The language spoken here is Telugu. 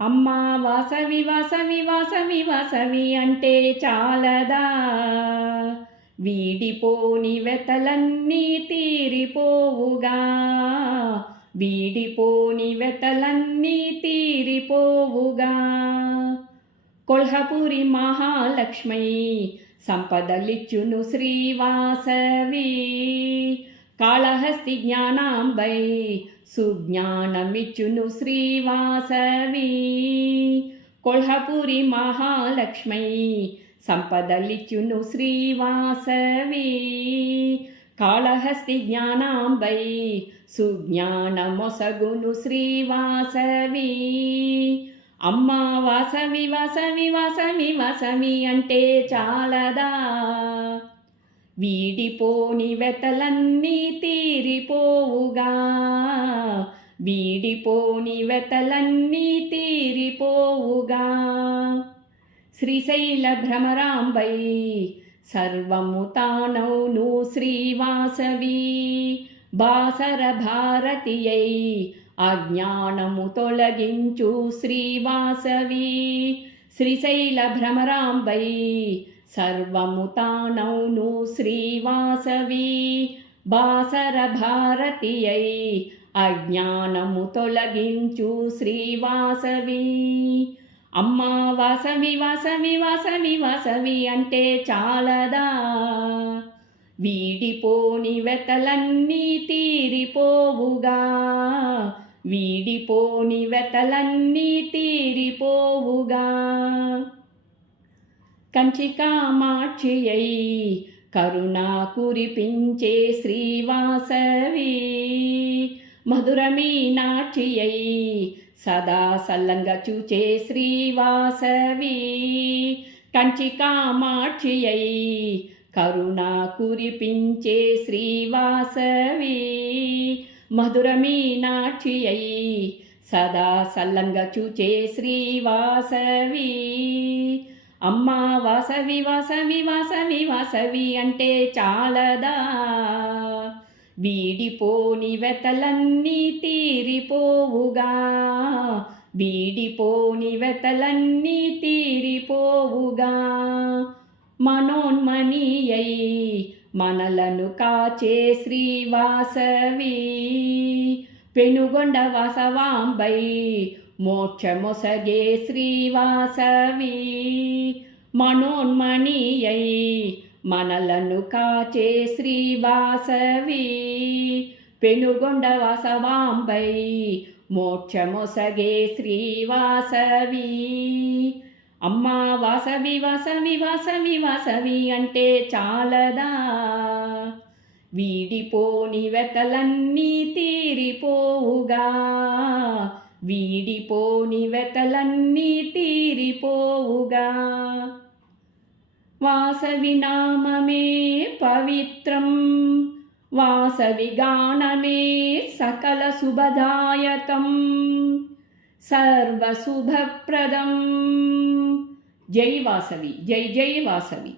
అమ్మ వాసవి వాసవి వాసవి వాసవి అంటే చాలదా? వీడిపోని వెతలన్నీ తీరిపోవుగా. వీడిపోని వెతలన్నీ తీరిపోవుగా. కొల్హపురి మహాలక్ష్మై సంపదలిచ్చును శ్రీవాసవి. కాళహస్తి జ్ఞానాంబై సుజ్ఞానమిచ్చును శ్రీవాసవి కొల్హపురి మహాలక్ష్మై సంపదలిచ్చును శ్రీవాసవి కాళహస్తి జ్ఞానాంబై సుజ్ఞానమొసగును శ్రీవాసవి అమ్మ వాసవి వాసవి వాసవి వాసవి అంటే చాలదా వీడిపోని వెతలన్నీ తీరిపోవుగా. వీడిపోని వెతలన్నీ తీరిపోవుగా. శ్రీశైల భ్రమరాంబై సర్వము తానౌను శ్రీవాసవి. బాసర భారతియై అజ్ఞానము తొలగించు శ్రీవాసవి. శ్రీశైల భ్రమరాంబై సర్వము తానౌను శ్రీవాసవి బాసర భారతీయై అజ్ఞానము తొలగించు శ్రీవాసవి. అమ్మా వాసవి వాసవి వాసవి వాసవి అంటే చాలదా? వీడిపోని వెతలన్నీ తీరిపోవుగా. వీడిపోని వెతలన్నీ తీరిపోవుగా. కంచికామాక్షియై కరుణా కురిపించే శ్రీవాసవి. మధురమీనాక్షియై సదా సల్లంగ చూచే శ్రీవాసవి. కంచికామాక్షియై కరుణా కురిపించే శ్రీవాసవి. మధురమీనాక్షియై సదా సల్లంగ చూచే శ్రీవాసవి. అమ్మా వాసవి వాసవి వాసవి వాసవి అంటే చాలదా? వీడిపోని వెతలన్నీ తీరిపోవుగా. వీడిపోని వెతలన్నీ తీరిపోవుగా. మనోన్మణియై మనలను కాచే శ్రీవాసవి. పెనుగొండ వాసవాంబై మోక్షమొసగే శ్రీవాసవి. మనోన్మణియై మనలను కాచే శ్రీవాసవి. పెనుగొండ వాసవాంబై మోక్షమొసగే శ్రీవాసవి. అమ్మా వాసవి వాసవి వాసవి వాసవి అంటే చాలదా? వీడిపోని వెతలన్నీ తీరిపోవుగా. వీడిపోని వెతలన్నీ తీరిపోవుగా. వాసవి నామమే పవిత్రం వాసవి గానమే సకల శుభదాయకం. సర్వశుభప్రదం. జై వాసవి జై జై వాసవి.